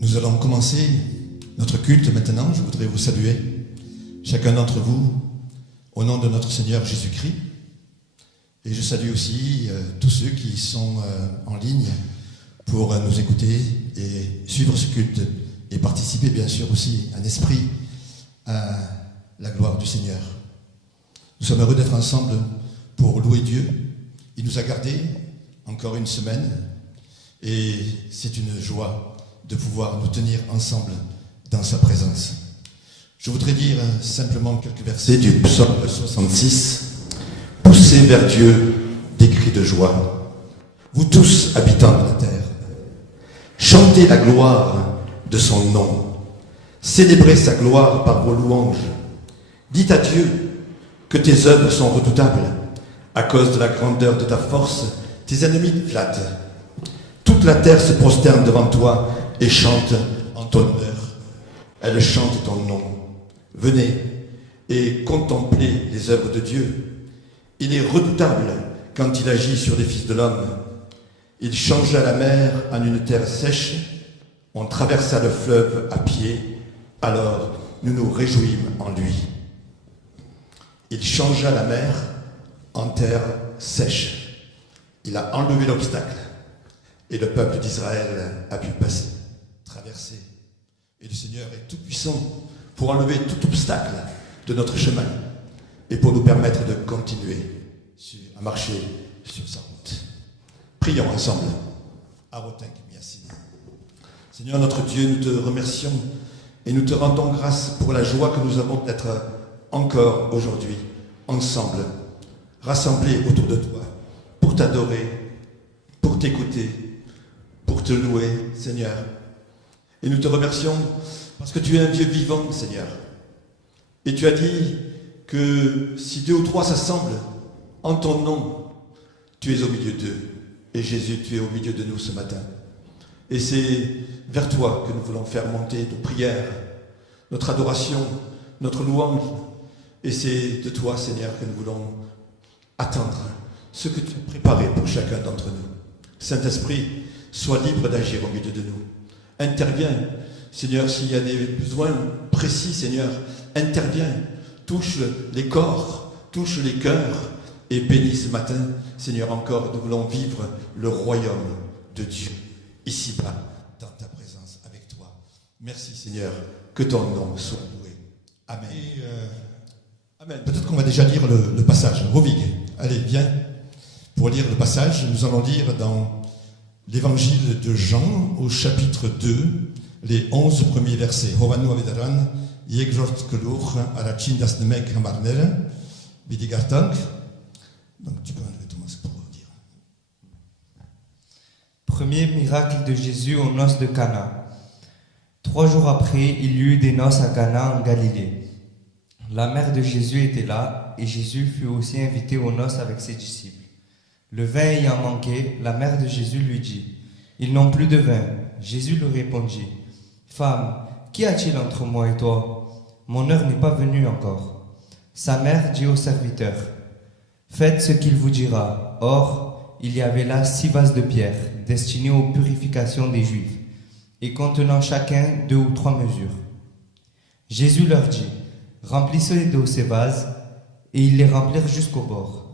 Nous allons commencer notre culte maintenant. Je voudrais vous saluer, chacun d'entre vous, au nom de notre Seigneur Jésus-Christ. Et je salue aussi tous ceux qui sont en ligne pour nous écouter et suivre ce culte et participer bien sûr aussi en esprit à la gloire du Seigneur. Nous sommes heureux d'être ensemble pour louer Dieu. Il nous a gardés encore une semaine et c'est une joie de pouvoir nous tenir ensemble dans sa présence. Je voudrais lire simplement quelques versets du psaume 66. Poussez vers Dieu des cris de joie, vous tous habitants de la terre. Chantez la gloire de son nom. Célébrez sa gloire par vos louanges. Dites à Dieu que tes œuvres sont redoutables. À cause de la grandeur de ta force, tes ennemis te flattent. Toute la terre se prosterne devant toi et chante en ton honneur. Elle chante ton nom. Venez et contemplez les œuvres de Dieu. Il est redoutable quand il agit sur les fils de l'homme. Il changea la mer en une terre sèche. On traversa le fleuve à pied. Alors nous nous réjouîmes en lui. Il changea la mer en terre sèche. Il a enlevé l'obstacle. Et le peuple d'Israël a pu passer, traverser. Et le Seigneur est tout puissant pour enlever tout obstacle de notre chemin et pour nous permettre de continuer à marcher sur sa route. Prions ensemble. Seigneur notre Dieu, nous te remercions et nous te rendons grâce pour la joie que nous avons d'être encore aujourd'hui ensemble, rassemblés autour de toi, pour t'adorer, pour t'écouter, pour te louer, Seigneur. Et nous te remercions parce que tu es un Dieu vivant, Seigneur. Et tu as dit que si 2 ou 3 s'assemblent en ton nom, tu es au milieu d'eux. Et Jésus, tu es au milieu de nous ce matin. Et c'est vers toi que nous voulons faire monter nos prières, notre adoration, notre louange. Et c'est de toi, Seigneur, que nous voulons attendre ce que tu as préparé pour chacun d'entre nous. Saint-Esprit, sois libre d'agir au milieu de nous. Interviens, Seigneur, s'il y a des besoins précis, Seigneur, interviens, touche les corps, touche les cœurs et bénis ce matin, Seigneur, encore, nous voulons vivre le royaume de Dieu, ici-bas, dans ta présence, avec toi. Merci, Seigneur, que ton nom soit loué. Amen. Amen. Peut-être qu'on va déjà lire le passage. Rovig, allez, viens. Pour lire le passage, nous allons lire dans l'évangile de Jean, au chapitre 2, les 11 premiers versets. Hovanu avedaran, yegzort kelur, arachin dasnemek hamarner, bidigartank. Donc tu peux enlever ton masque pour dire. Premier miracle de Jésus aux noces de Cana. 3 jours après, il y eut des noces à Cana en Galilée. La mère de Jésus était là, et Jésus fut aussi invité aux noces avec ses disciples. Le vin ayant manqué, la mère de Jésus lui dit : « Ils n'ont plus de vin. » Jésus lui répondit : « Femme, qu'y a-t-il entre moi et toi ? Mon heure n'est pas venue encore. » Sa mère dit aux serviteurs : « Faites ce qu'il vous dira. » Or, il y avait là 6 vases de pierre, destinés aux purifications des Juifs, et contenant chacun 2 ou 3 mesures. Jésus leur dit : « Remplissez d'eau ces vases, et ils les remplirent jusqu'au bord.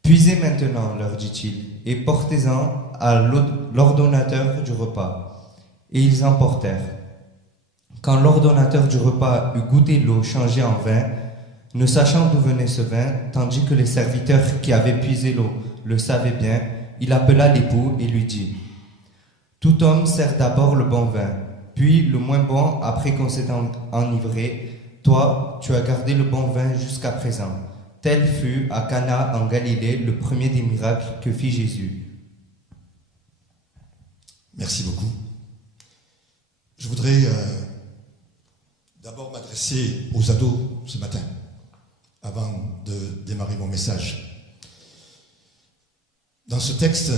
Puisez maintenant, leur dit-il, et portez-en à l'ordonnateur du repas. Et ils en portèrent. Quand l'ordonnateur du repas eut goûté l'eau changée en vin, ne sachant d'où venait ce vin, tandis que les serviteurs qui avaient puisé l'eau le savaient bien, il appela l'époux et lui dit : « Tout homme sert d'abord le bon vin, puis le moins bon après qu'on s'est enivré. Toi, tu as gardé le bon vin jusqu'à présent. » Tel fut à Cana en Galilée le premier des miracles que fit Jésus. Merci beaucoup. Je voudrais d'abord m'adresser aux ados ce matin, avant de démarrer mon message. Dans ce texte,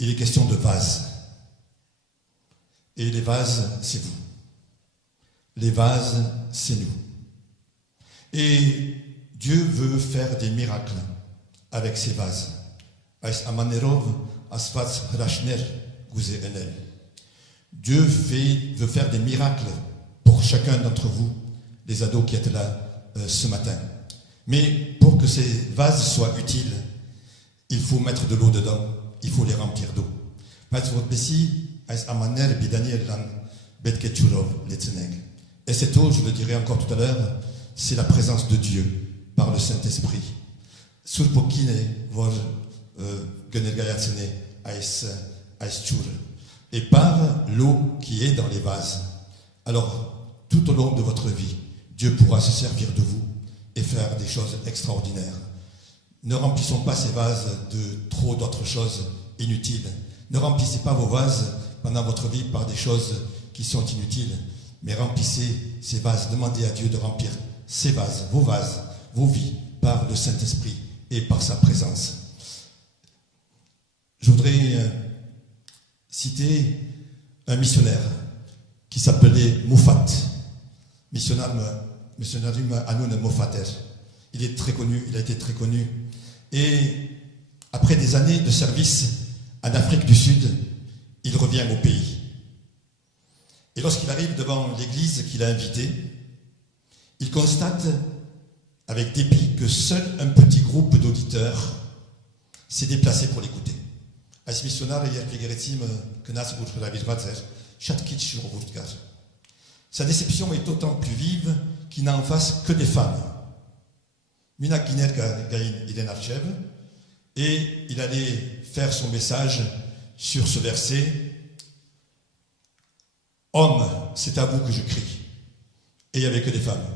il est question de vases. Et les vases, c'est vous. Les vases, c'est nous. Et Dieu veut faire des miracles avec ces vases. Dieu veut faire des miracles pour chacun d'entre vous, les ados qui étaient là ce matin. Mais pour que ces vases soient utiles, il faut mettre de l'eau dedans, il faut les remplir d'eau. Et cette eau, je le dirai encore tout à l'heure, c'est la présence de Dieu par le Saint-Esprit. Et par l'eau qui est dans les vases. Alors, tout au long de votre vie, Dieu pourra se servir de vous et faire des choses extraordinaires. Ne remplissons pas ces vases de trop d'autres choses inutiles. Ne remplissez pas vos vases pendant votre vie par des choses qui sont inutiles, mais remplissez ces vases. Demandez à Dieu de remplir ces vases, vos vies, par le Saint-Esprit et par sa présence. Je voudrais citer un missionnaire qui s'appelait Moufat, missionarium Hanoun Moufater. Il est très connu, il a été très connu. Et après des années de service en Afrique du Sud, il revient au pays. Et lorsqu'il arrive devant l'église qu'il a invitée, il constate avec dépit que seul un petit groupe d'auditeurs s'est déplacé pour l'écouter. Sa déception est d'autant plus vive qu'il n'a en face que des femmes. Et il allait faire son message sur ce verset. Homme, c'est à vous que je crie. Et il n'y avait que des femmes.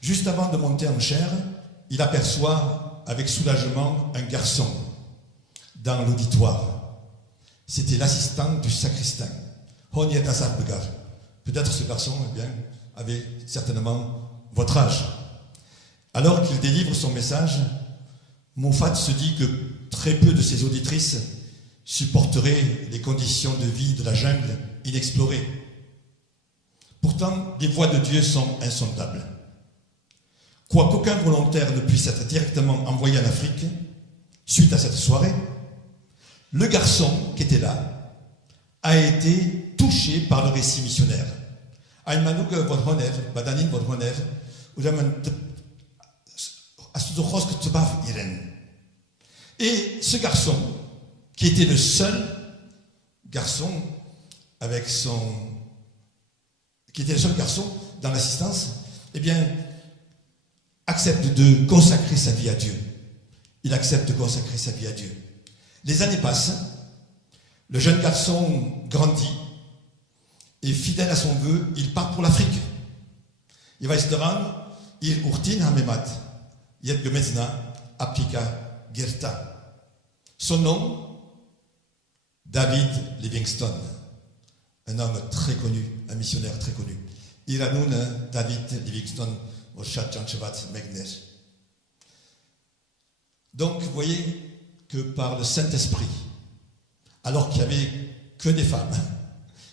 Juste avant de monter en chair, il aperçoit avec soulagement un garçon dans l'auditoire. C'était l'assistant du sacristain. Peut-être ce garçon avait certainement votre âge. Alors qu'il délivre son message, Moufat se dit que très peu de ses auditrices supporteraient les conditions de vie de la jungle inexplorée. Pourtant, les voies de Dieu sont insondables. Quoiqu'aucun volontaire ne puisse être directement envoyé en Afrique, suite à cette soirée, le garçon qui était là a été touché par le récit missionnaire. Et ce garçon, qui était le seul garçon dans l'assistance, eh bien, accepte de consacrer sa vie à Dieu. Il accepte de consacrer sa vie à Dieu. Les années passent, le jeune garçon grandit, et fidèle à son vœu, il part pour l'Afrique. Il va se rendre, il urtin hamemat, yed gemezna applica gerta. Son nom, David Livingstone, un homme très connu, un missionnaire très connu. Iranoun David Livingstone, Oshat Janchevat Megner. Donc, vous voyez que par le Saint-Esprit, alors qu'il n'y avait que des femmes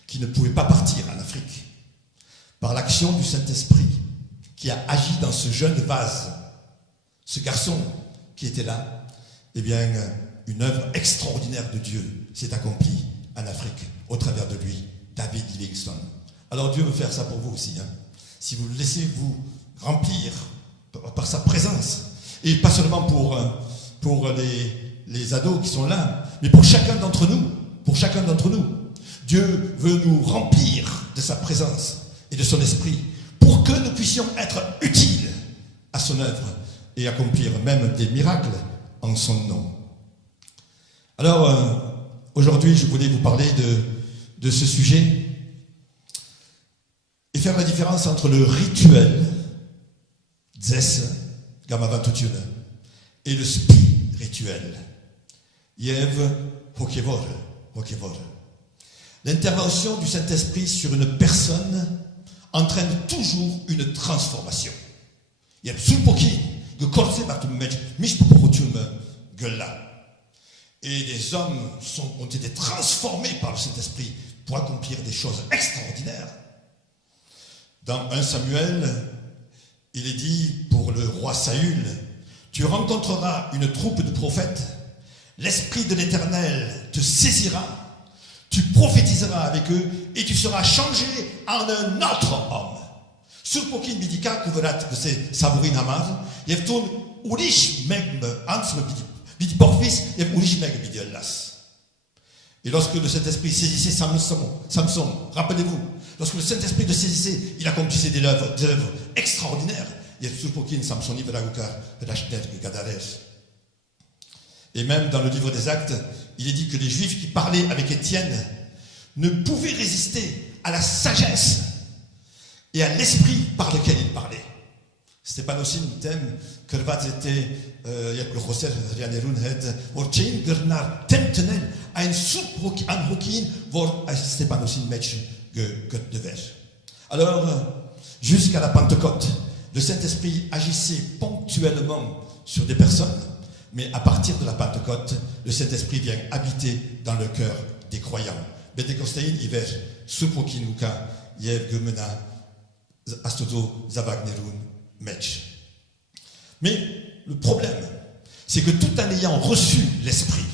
qui ne pouvaient pas partir en Afrique, par l'action du Saint-Esprit qui a agi dans ce jeune vase, ce garçon qui était là, eh bien, une œuvre extraordinaire de Dieu s'est accomplie en Afrique au travers de lui, David Livingstone. Alors Dieu veut faire ça pour vous aussi. Si vous le laissez vous remplir par sa présence, et pas seulement pour les ados qui sont là, mais pour chacun d'entre nous, Dieu veut nous remplir de sa présence et de son esprit pour que nous puissions être utiles à son œuvre et accomplir même des miracles en son nom. Alors, aujourd'hui, je voulais vous parler de ce sujet et faire la différence entre le rituel, Zes, Gamavantutune, et le spirituel, Yev, Hokevor. L'intervention du Saint-Esprit sur une personne entraîne toujours une transformation. Yev Sulpoki, et des hommes ont été transformés par le Saint-Esprit pour accomplir des choses extraordinaires. Dans 1 Samuel, il est dit pour le roi Saül, tu rencontreras une troupe de prophètes, l'Esprit de l'Éternel te saisira, tu prophétiseras avec eux et tu seras changé en un autre homme. Surpokin bidika kuverat que c'est Saburin Hamad, Yevtoun Ulish Meg Ansle Bidiporfis, Yev Ulish Meg Bidiellas. Et lorsque le Saint-Esprit saisissait Samson, rappelez-vous, lorsque le Saint-Esprit le saisissait, il accomplissait des œuvres extraordinaires. Et même dans le livre des Actes, il est dit que les Juifs qui parlaient avec Étienne ne pouvaient résister à la sagesse et à l'esprit par lequel il parlait. Stepan aussi thème que était le José Rianerun had Orchain Gernar Temtenel ein Suprok an Hokin vor Stepan aussi match que devait. Alors jusqu'à la Pentecôte, le Saint-Esprit agissait ponctuellement sur des personnes, mais à partir de la Pentecôte, le Saint-Esprit vient habiter dans le cœur des croyants. Bentekostein hiver Suprokinuka Yev Gemena Astoto Zavagnerun Match. Mais le problème, c'est que tout en ayant reçu l'Esprit,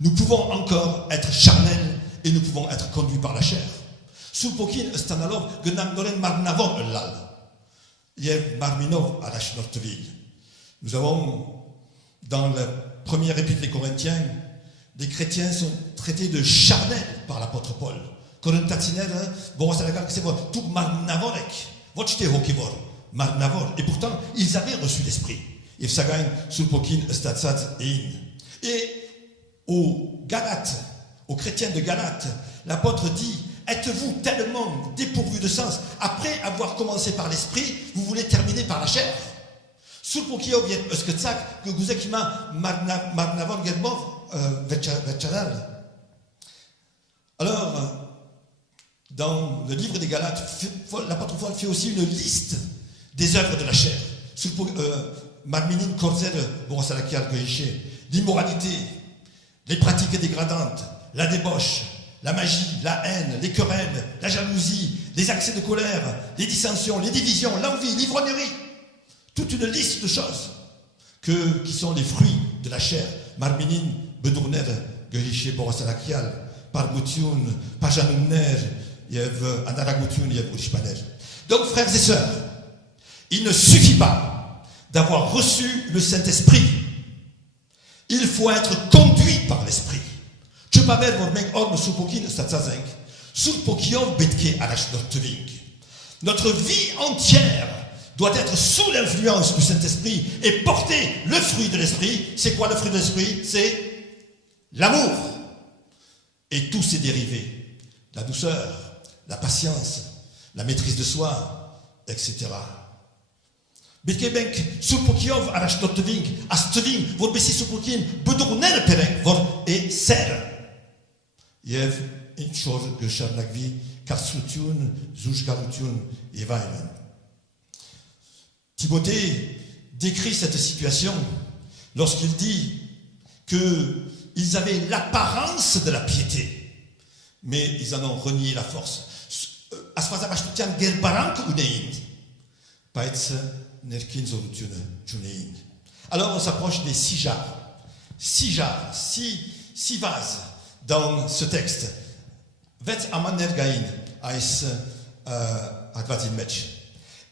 nous pouvons encore être charnels et nous pouvons être conduits par la chair. Sulpokin Stanalov Genandoren Marnavor Lal. Yev Marminov à la Schnorteville. Nous avons, dans la première épître des Corinthiens, les chrétiens sont traités de charnels par l'apôtre Paul. Corinthiens, bon, c'est la gare que c'est tout Marnavorek. Votre hokivor. Et pourtant, ils avaient reçu l'Esprit. Et aux Galates, aux chrétiens de Galates, l'apôtre dit: êtes-vous tellement dépourvus de sens, après avoir commencé par l'Esprit, vous voulez terminer par la chair? Alors, dans le livre des Galates, l'apôtre Paul fait aussi une liste des œuvres de la chair. L'immoralité, les pratiques dégradantes, la débauche, la magie, la haine, les querelles, la jalousie, les accès de colère, les dissensions, les divisions, l'envie, l'ivrognerie. Toute une liste de choses qui sont les fruits de la chair. Marminin, Bedourner, Gerishe, Borosalakial, Pargoutiun, Pajanunner, Yev Anaragoutiun, Yev Urishpaner. Donc, frères et sœurs, il ne suffit pas d'avoir reçu le Saint-Esprit. Il faut être conduit par l'Esprit. Notre vie entière doit être sous l'influence du Saint-Esprit et porter le fruit de l'Esprit. C'est quoi le fruit de l'Esprit? C'est l'amour et tous ses dérivés. La douceur, la patience, la maîtrise de soi, etc. Bitkebenk Supokiov Arashtotving, Astoving, Vorbessi Supokin, Bedornel Perek, Vor et Ser. Yev, Inchor, Gesharnagvi, Karslutun, Zushkarutun, Evainen. Timothée décrit cette situation lorsqu'il dit qu'ils avaient l'apparence de la piété, mais ils en ont renié la force. Alors on s'approche des 6 jarres. 6 jarres, 6 vases dans ce texte.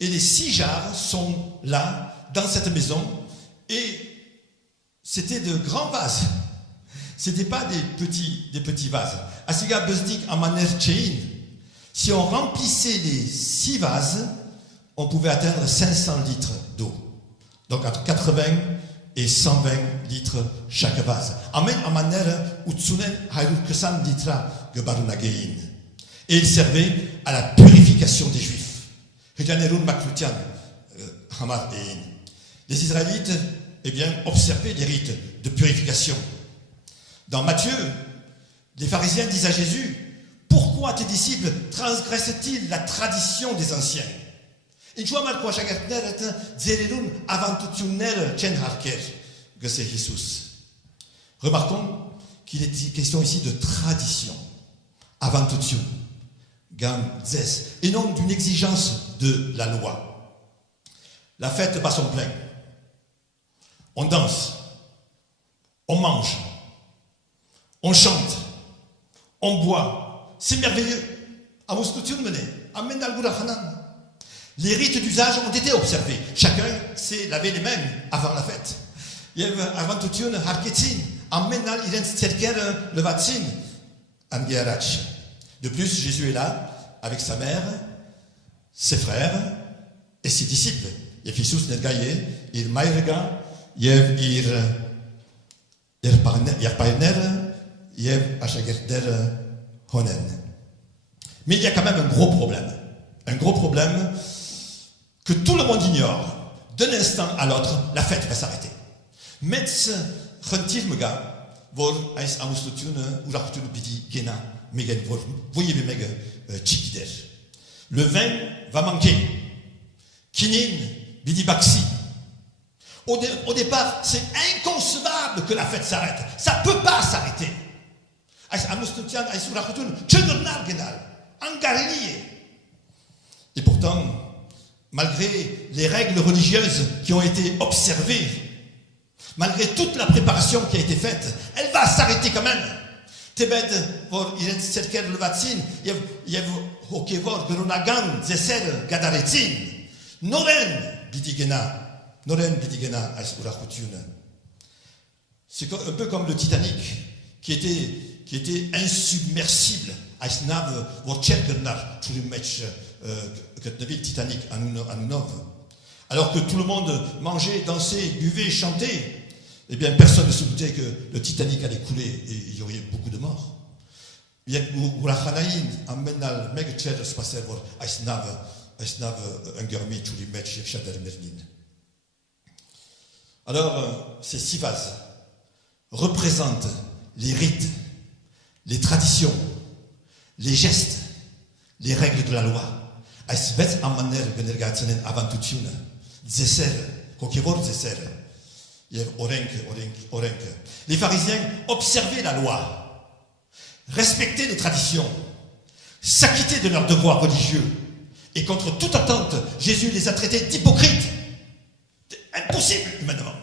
Et les 6 jarres sont là, dans cette maison, et c'était de grands vases. Ce n'étaient pas des petits vases. Asiga Bezdik Amaner Chein. Si on remplissait les 6 vases, on pouvait atteindre 500 litres d'eau. Donc entre 80 et 120 litres chaque vase. Amen Amaner Utsunen Hayrut Kesan Litra Gebarunagein. Et il servait à la purification des Juifs. Les Israélites, observaient les rites de purification. Dans Matthieu, les pharisiens disent à Jésus: pourquoi tes disciples transgressent-ils la tradition des anciens? Remarquons qu'il est question ici de tradition, avantutun, et non d'une exigence de la loi. La fête bat son plein. on danse, on mange, on chante, on boit. C'est merveilleux. Les rites d'usage ont été observés. Chacun s'est lavé les mains avant la fête. De plus, Jésus est là avec sa mère, ses frères et ses disciples. Mais il y a quand même un gros problème. Un gros problème que tout le monde ignore. D'un instant à l'autre, la fête va s'arrêter. Metz Khontirmega, vor ais amustutune, urachutune bidi gena, megen vor, voyez les megs chikider. Le vin va manquer. Kinin, bidi baxi. Au départ, c'est inconcevable que la fête s'arrête. Ça ne peut pas s'arrêter. Ais amustutian, ais urachutune, tchedornar genal, angarlié. Et pourtant, malgré les règles religieuses qui ont été observées, malgré toute la préparation qui a été faite, elle va s'arrêter quand même. Tebed vor iren cerker levatsin, yev okevor grunagan zeser gadaretin. Noren bidigena ais urachutune. C'est un peu comme le Titanic qui était insubmersible. Ais nav vor chergernar churimech Titanic à Nunov. Alors que tout le monde mangeait, dansait, buvait, chantait, eh bien personne ne se doutait que le Titanic allait couler et il y aurait beaucoup de morts. Alors, ces 6 vases représentent les rites, les traditions, les gestes, les règles de la loi. Les pharisiens observaient la loi, respectaient les traditions, s'acquittaient de leurs devoirs religieux. Et contre toute attente, Jésus les a traités d'hypocrites. C'est impossible, humainement.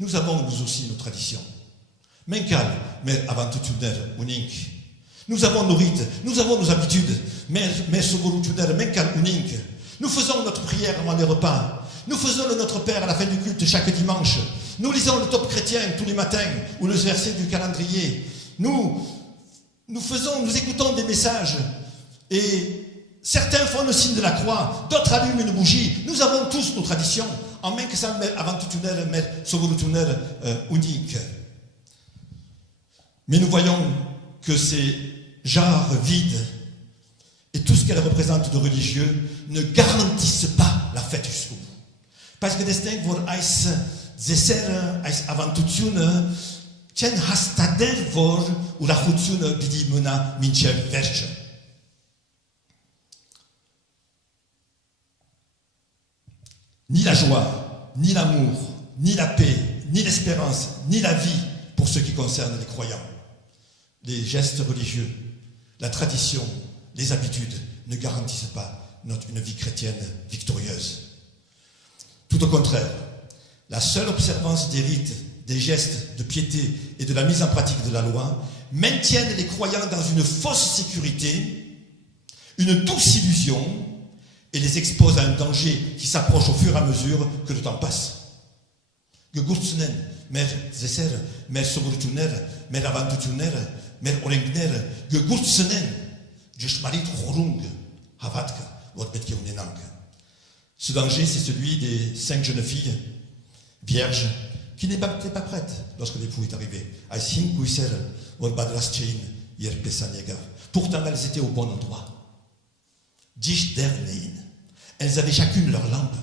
Nous avons, nous aussi, nos traditions. Nous avons nos rites, nous avons nos habitudes. Nous faisons notre prière avant les repas. Nous faisons le Notre Père à la fin du culte chaque dimanche. Nous lisons le Top chrétien tous les matins ou le verset du calendrier. Nous écoutons des messages et certains font le signe de la croix, d'autres allument une bougie. Nous avons tous nos traditions. En même que ça, avant tout unique. Mais nous voyons que ces jarres vides et tout ce qu'elles représentent de religieux ne garantissent pas la fête jusqu'au bout. Parce que destin vor ais zeser ais avantutiune tien hastader vor ou la chutiune bidi mena minchev verche. Ni la joie, ni l'amour, ni la paix, ni l'espérance, ni la vie pour ce qui concerne les croyants. Les gestes religieux, la tradition, les habitudes ne garantissent pas une vie chrétienne victorieuse. Tout au contraire, la seule observance des rites, des gestes de piété et de la mise en pratique de la loi maintiennent les croyants dans une fausse sécurité, une douce illusion, et les expose à un danger qui s'approche au fur et à mesure que le temps passe. Gegurtsunen, mer zeser, mer soburtuner, mer avantutuner, mer orengner, gegurtsunen, jeshmarit horung, havatka, wotbetke unenang. Ce danger, c'est celui des 5 jeunes filles, vierges, qui n'étaient pas prêtes lorsque l'époux est arrivé. Pourtant, elles étaient au bon endroit. Elles avaient chacune leur lampe.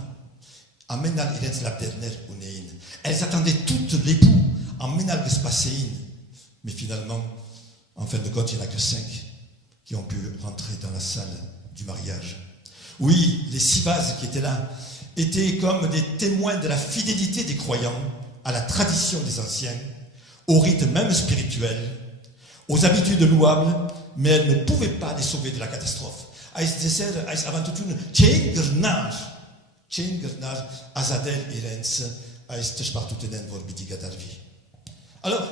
Elles attendaient toutes l'époux. Mais finalement, en fin de compte, il n'y en a que 5 qui ont pu rentrer dans la salle du mariage. Oui, les 6 vases qui étaient là étaient comme des témoins de la fidélité des croyants à la tradition des anciens, au rite même spirituel, aux habitudes louables mais elle ne pouvait pas les sauver de la catastrophe. Als dessert, als avant tout une tchengernage azadel irens, als teshpartutenen vor bidigadarvi. Alors,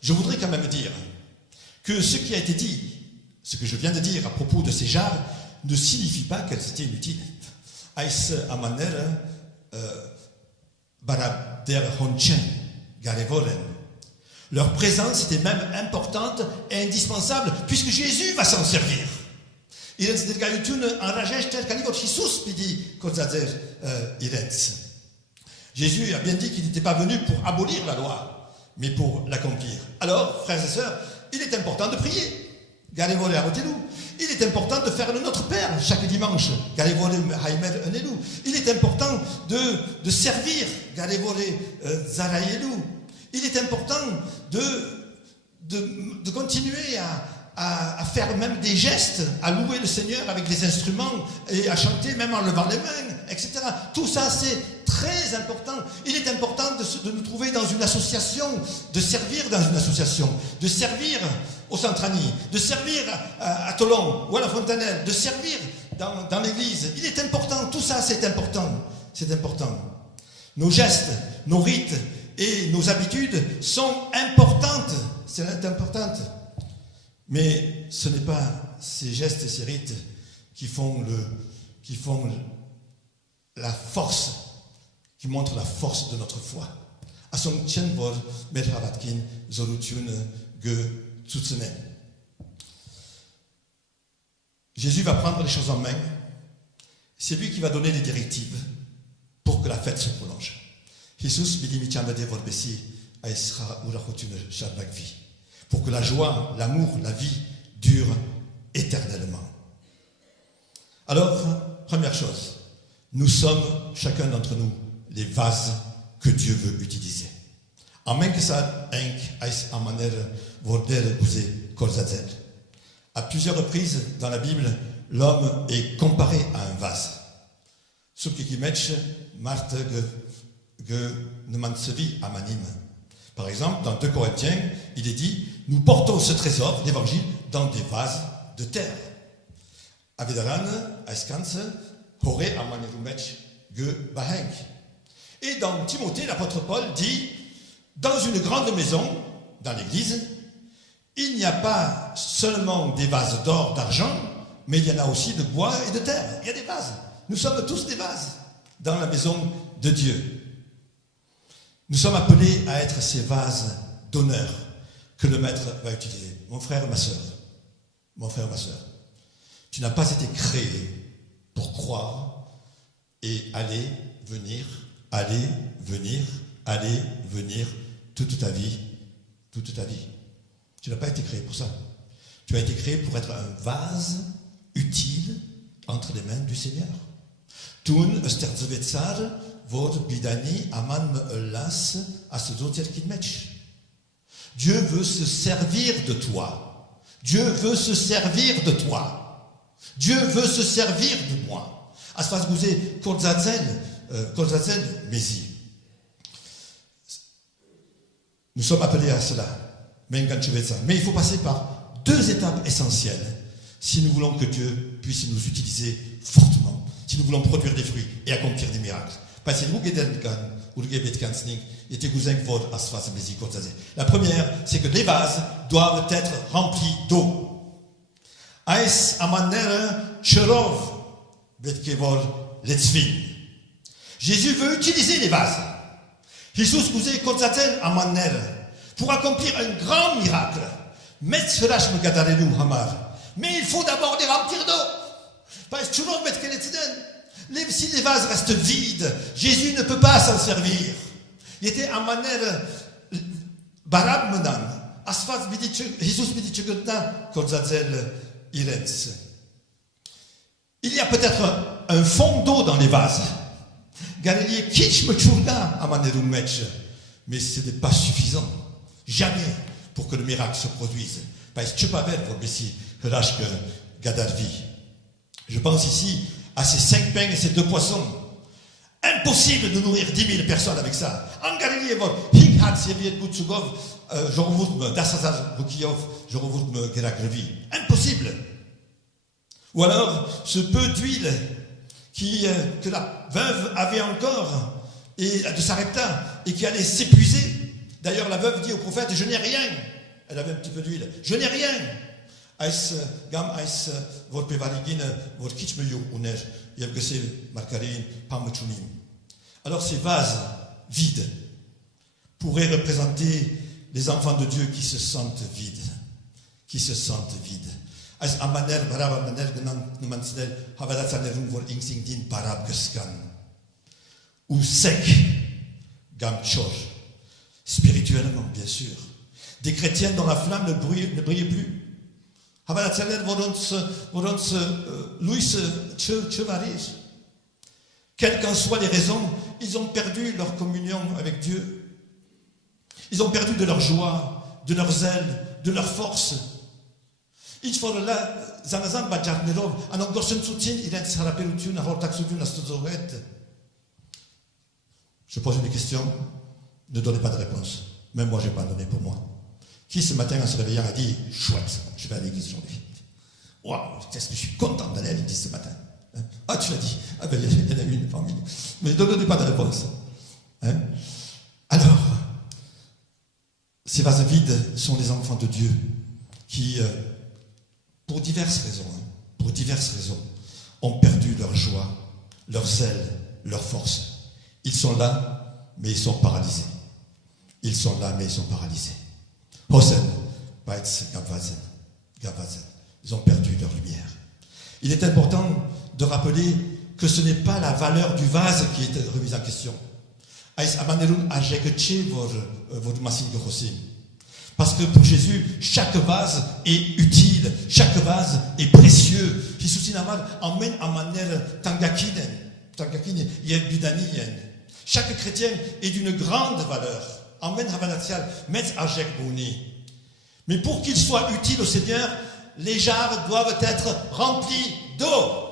je voudrais quand même dire que ce qui a été dit, ce que je viens de dire à propos de ces jarres, ne signifie pas qu'elles étaient inutiles. Als amaner barader honchen garevoren. Leur présence était même importante et indispensable, puisque Jésus va s'en servir. Irens de Gayutun enragesh tel kanivot Jesus pidi kozadzer irens. Jésus a bien dit qu'il n'était pas venu pour abolir la loi, mais pour l'accomplir. Alors, frères et sœurs, il est important de prier. Garevole arotelu. Il est important de faire le Notre Père chaque dimanche. Garevole haimer enelu. Il est important de servir. Garevole zaraelu. Il est important de continuer à faire même des gestes, à louer le Seigneur avec des instruments et à chanter même en levant les mains, etc. Tout ça, c'est très important. Il est important de nous trouver dans une association, de servir dans une association, de servir au Centrani, de servir à Toulon ou à la Fontanelle, de servir dans l'église. Il est important, tout ça, c'est important. C'est important. Nos gestes, nos rites et nos habitudes sont importantes. C'est importante. Mais ce n'est pas ces gestes et ces rites qui font la force, qui montrent la force de notre foi. Jésus va prendre les choses en main. C'est lui qui va donner les directives pour que la fête se prolonge. Pour que la joie, l'amour, la vie durent éternellement. Alors, première chose, nous sommes, chacun d'entre nous, les vases que Dieu veut utiliser. À plusieurs reprises dans la Bible, l'homme est comparé à un vase. Par exemple, dans 2 Corinthiens, il est dit « Nous portons ce trésor d'évangile dans des vases de terre. » Et dans Timothée, l'apôtre Paul dit « Dans une grande maison, dans l'église, il n'y a pas seulement des vases d'or, d'argent, mais il y en a aussi de bois et de terre. » Il y a des vases. Nous sommes tous des vases dans la maison de Dieu. Nous sommes appelés à être ces vases d'honneur que le Maître va utiliser. Mon frère, ma sœur, tu n'as pas été créé pour croire et aller, venir toute ta vie. Tu n'as pas été créé pour ça. Tu as été créé pour être un vase utile entre les mains du Seigneur. Tun österzevetzar vod bidani aman me'elas asedotir kidmech. Dieu veut se servir de toi. Dieu veut se servir de toi. Dieu veut se servir de moi. Asfas gouze korzazel mezi. Nous sommes appelés à cela. Mais il faut passer par 2 étapes essentielles si nous voulons que Dieu puisse nous utiliser fortement, si nous voulons produire des fruits et accomplir des miracles. La première, c'est que les vases doivent être remplis d'eau. Jésus veut utiliser les vases. Pour accomplir un grand miracle. Mais il faut d'abord les remplir d'eau. Si les vases restent vides, Jésus ne peut pas s'en servir. Il était à manière barab menan. Asfaz Jesus bidichugutna kolzazel irens. Il y a peut-être un fond d'eau dans les vases. Galilie kitsch me churga à manerum mech. Mais ce n'est pas suffisant. Jamais pour que le miracle se produise. Je pense ici à ces 5 pains et ces 2 poissons. Impossible de nourrir 10 000 personnes avec ça. En Galilée, impossible. Ou alors, ce peu d'huile que la veuve avait encore et de Sarepta et qui allait s'épuiser. D'ailleurs, la veuve dit au prophète, je n'ai rien. Elle avait un petit peu d'huile. Je n'ai rien. Alors ces vases vides pourraient représenter les enfants de Dieu qui se sentent vides. Qui se sentent vides. Ou sec, gamchor, spirituellement bien sûr. Des chrétiens dont la flamme ne brillait plus. Quelles qu'en soient les raisons, ils ont perdu leur communion avec Dieu. Ils ont perdu de leur joie, de leur zèle, de leur force. Je pose une question, ne donnez pas de réponse. Même moi, je n'ai pas donné pour moi. Qui ce matin, en se réveillant, a dit « Chouette, je vais à l'église aujourd'hui. Waouh, qu'est-ce que je suis content d'aller à l'église ce matin. Hein? Ah, tu l'as dit. Ah ben, il y en a une parmi nous. Mais ne donnez pas de réponse. Hein? Alors, ces vases vides sont les enfants de Dieu qui, pour diverses raisons, ont perdu leur joie, leur zèle, leur force. Ils sont là, mais ils sont paralysés. Ils sont là, mais ils sont paralysés. Hosen, Baitz, Gavazen. Ils ont perdu leur lumière. Il est important de rappeler que ce n'est pas la valeur du vase qui est remise en question. Parce que pour Jésus, chaque vase est utile, chaque vase est précieux. Chaque chrétien est d'une grande valeur. Mais pour qu'il soit utile au Seigneur, les jarres doivent être remplis d'eau.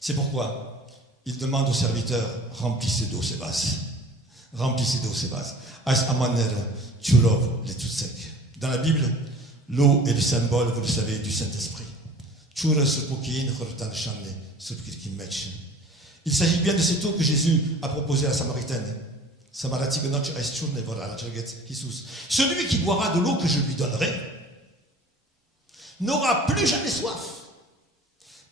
C'est pourquoi il demande aux serviteurs, remplissez d'eau ces vases. Remplissez d'eau ces vases. Dans la Bible, l'eau est le symbole, vous le savez, du Saint-Esprit. Il s'agit bien de cette eau que Jésus a proposée à la Samaritaine. Celui qui boira de l'eau que je lui donnerai n'aura plus jamais soif.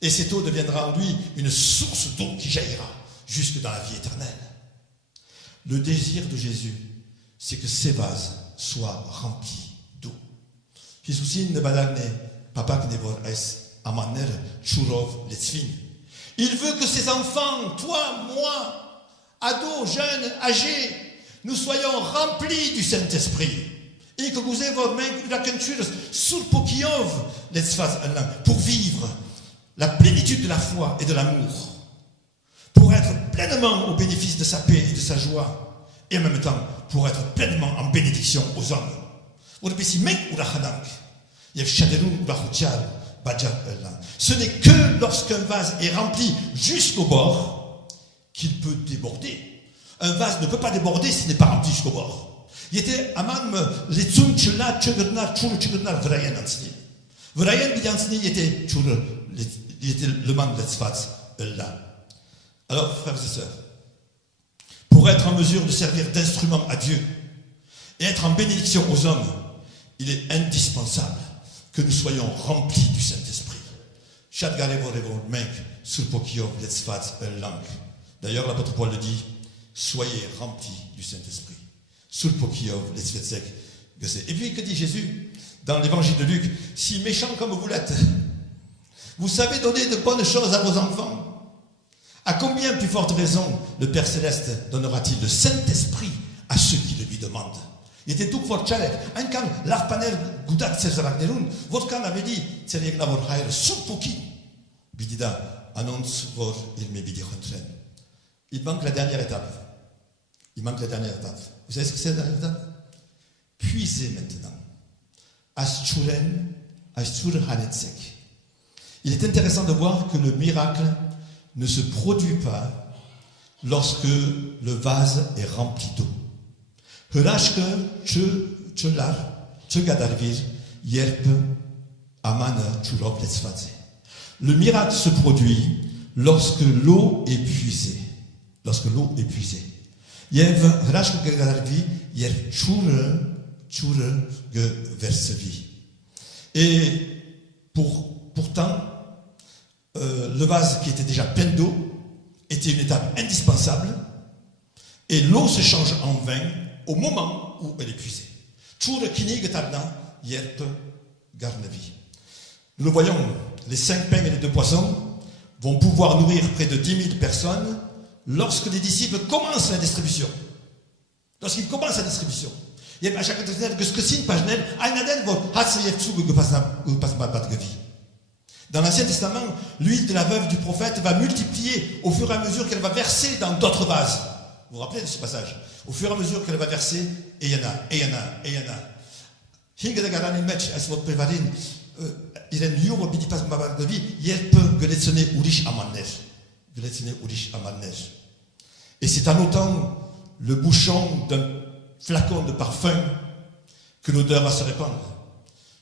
Et cette eau deviendra en lui une source d'eau qui jaillira jusque dans la vie éternelle. Le désir de Jésus, c'est que ces vases soient remplis d'eau. Il veut que ses enfants, toi, moi, ados, jeunes, âgés, nous soyons remplis du Saint-Esprit. Et que vous ayez vos mains pour vivre la plénitude de la foi et de l'amour. Pour être pleinement au bénéfice de sa paix et de sa joie. Et en même temps, pour être pleinement en bénédiction aux hommes. Ce n'est que lorsqu'un vase est rempli jusqu'au bord qu'il peut déborder. Un vase ne peut pas déborder s'il n'est pas rempli jusqu'au bord. Il était amam les tsunchula chugurna chugurna vrayen ansni. Vrayen bidansni était le man de tzfat là. Alors frères et sœurs, pour être en mesure de servir d'instrument à Dieu et être en bénédiction aux hommes, il est indispensable que nous soyons remplis du Saint-Esprit. D'ailleurs, l'apôtre Paul le dit, soyez remplis du Saint-Esprit. Et puis, que dit Jésus dans l'évangile de Luc? Si méchant comme vous l'êtes, vous savez donner de bonnes choses à vos enfants, à combien plus forte raison le Père Céleste donnera-t-il le Saint-Esprit à ceux qui le lui demandent? Il était tout fort chalek. Un quand l'arpanel goudat serzaragnerun, votre quand avait dit, c'est les glavor haïr soupoki. Bidida annonce vor il me bidi rentren. Il manque la dernière étape. Il manque la dernière étape. Vous savez ce que c'est la dernière étape? Puisez maintenant. Aschuren, ashur hanetsek. Il est intéressant de voir que le miracle ne se produit pas lorsque le vase est rempli d'eau. Le miracle se produit lorsque l'eau est puisée. Lorsque l'eau est puisée. Et pourtant, le vase qui était déjà plein d'eau était une étape indispensable, et l'eau se change en vin au moment où elle est puisée. Nous le voyons, les 5 pains et les 2 poissons vont pouvoir nourrir près de 10 000 personnes lorsque les disciples commencent la distribution. Lorsqu'ils commencent la distribution. Dans l'Ancien Testament, l'huile de la veuve du prophète va multiplier au fur et à mesure qu'elle va verser dans d'autres vases. Vous vous rappelez de ce passage? Au fur et à mesure qu'elle va verser, et il y en a, et il y en a, et il y en a. Et c'est en ôtant le bouchon d'un flacon de parfum que l'odeur va se répandre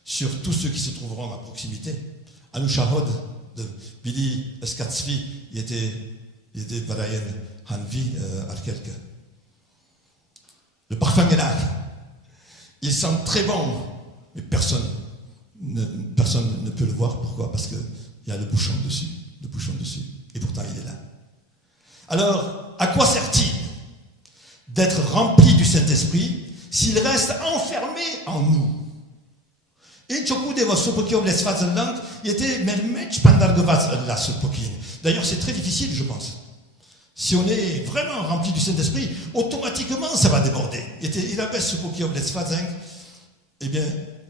sur tous ceux qui se trouveront à proximité. Anushahod de Billy Skatsvi, il était Barayen Hanvi Arkelke. Le parfum est là. Il sent très bon, mais personne ne peut le voir. Pourquoi? Parce qu'il y a le bouchon dessus. Et pourtant, il est là. Alors, à quoi sert-il d'être rempli du Saint-Esprit s'il reste enfermé en nous? D'ailleurs, c'est très difficile, je pense. Si on est vraiment rempli du Saint-Esprit, automatiquement, ça va déborder. Eh bien,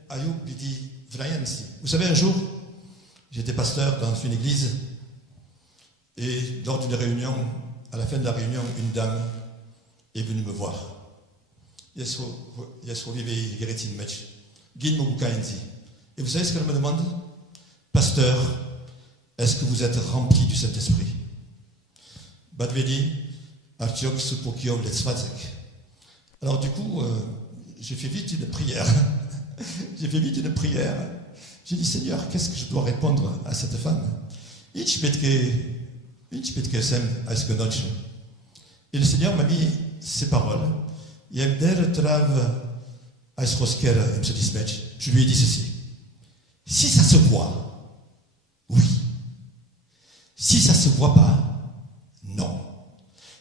Ayoub lui dit, vous savez, un jour, j'étais pasteur dans une église, et lors d'une réunion, à la fin de la réunion, une dame est venue me voir. Et vous savez ce qu'elle me demande? Pasteur, est-ce que vous êtes rempli du Saint-Esprit? Alors du coup, j'ai fait vite une prière. J'ai dit, Seigneur, qu'est-ce que je dois répondre à cette femme? Et le Seigneur m'a mis ces paroles. Je lui ai dit ceci. Si ça se voit, oui. Si ça se voit pas, non.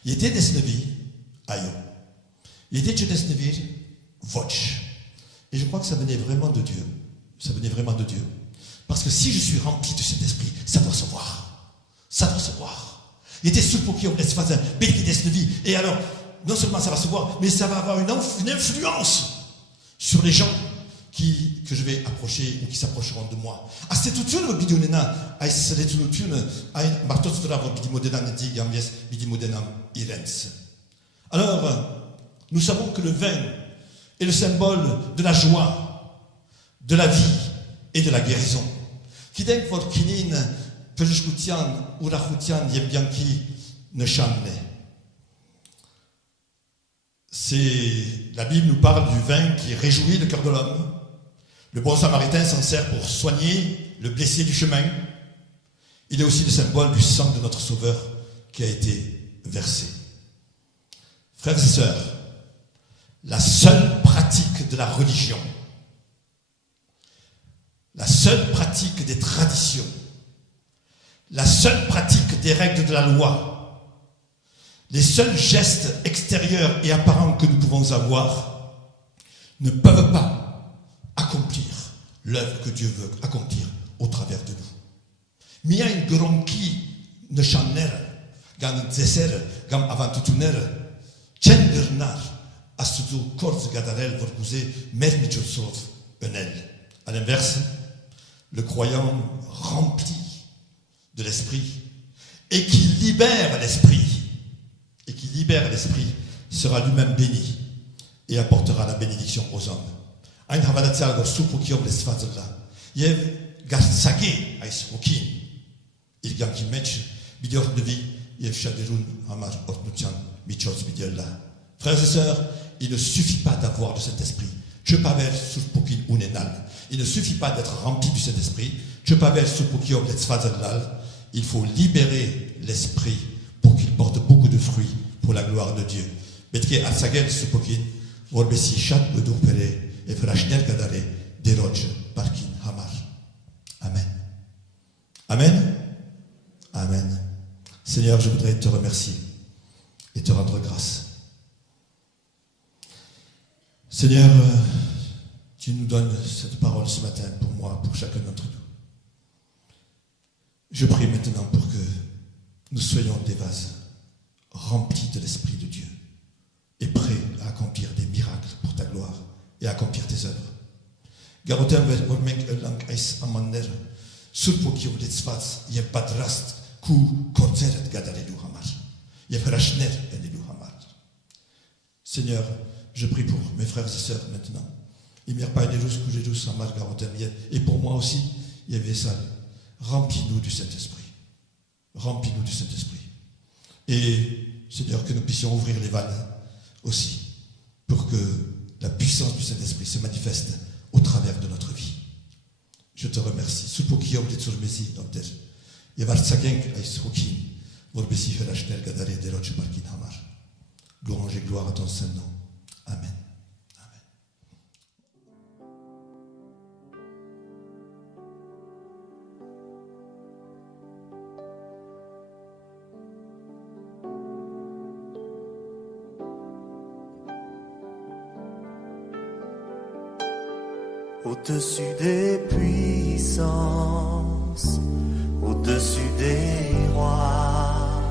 Il était desnevi, ayo. Il était desnevi, voch. Et je crois que ça venait vraiment de Dieu. Parce que si je suis rempli de cet esprit, ça doit se voir. Il était sous pour qui on laisse faire un béquet desnevi. Et alors, non seulement ça va se voir, mais ça va avoir une influence sur les gens que je vais approcher ou qui s'approcheront de moi. Alors, nous savons que le vin est le symbole de la joie, de la vie et de la guérison. La Bible nous parle du vin qui réjouit le cœur de l'homme. Le bon samaritain s'en sert pour soigner le blessé du chemin. Il est aussi le symbole du sang de notre Sauveur qui a été versé. Frères et sœurs, la seule pratique de la religion, la seule pratique des traditions, la seule pratique des règles de la loi, les seuls gestes extérieurs et apparents que nous pouvons avoir ne peuvent pas accomplir l'œuvre que Dieu veut accomplir au travers de nous. Mia in gronki ne channer, gan zeser, gam avantutuner, chendernar, astutu korz gadarel vorkuze, mermichosov, enel. À l'inverse, le croyant rempli de l'esprit et qui libère l'esprit, sera lui-même béni et apportera la bénédiction aux hommes. Ein Havadatzal go supu kiom les fazla. Yev gatsage ais hokin. Il y a qui match, bidor de vie, et chaderun amar otnuchan, michos bidella. Frères et sœurs, il ne suffit pas d'avoir le Saint-Esprit. Je pavel sur pokin unenal. Il ne suffit pas d'être rempli du Saint-Esprit. Je pavel sur pokiom letzfazellal. Il faut libérer l'esprit pour qu'il porte beaucoup de fruits pour la gloire de Dieu. Betke alsagel sur pokin, vorbesi chat bedur pere, et frachnel kadare, deroj, parkin hamar. Amen. Amen. Amen. Seigneur, je voudrais te remercier et te rendre grâce. Seigneur, tu nous donnes cette parole ce matin pour moi, pour chacun d'entre nous. Je prie maintenant pour que nous soyons des vases remplis de l'Esprit de Dieu et prêts à accomplir des miracles pour ta gloire et à accomplir tes œuvres. Garotem vermeng lang eis amanner, surpokium letzvaz, yebadrast, ku korzeret gadalelu hamar, yebrashner enelu hamar. Seigneur, je prie pour mes frères et sœurs maintenant. Et pour moi aussi, il y avait ça. Remplis-nous du Saint-Esprit. Remplis-nous du Saint-Esprit. Et Seigneur, que nous puissions ouvrir les vannes aussi pour que la puissance du Saint-Esprit se manifeste au travers de notre vie. Je te remercie. Louange et gloire à ton saint nom. Amen. Au-dessus des puissances, au-dessus des rois,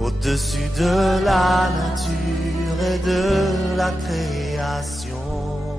au-dessus de la nature et de la création,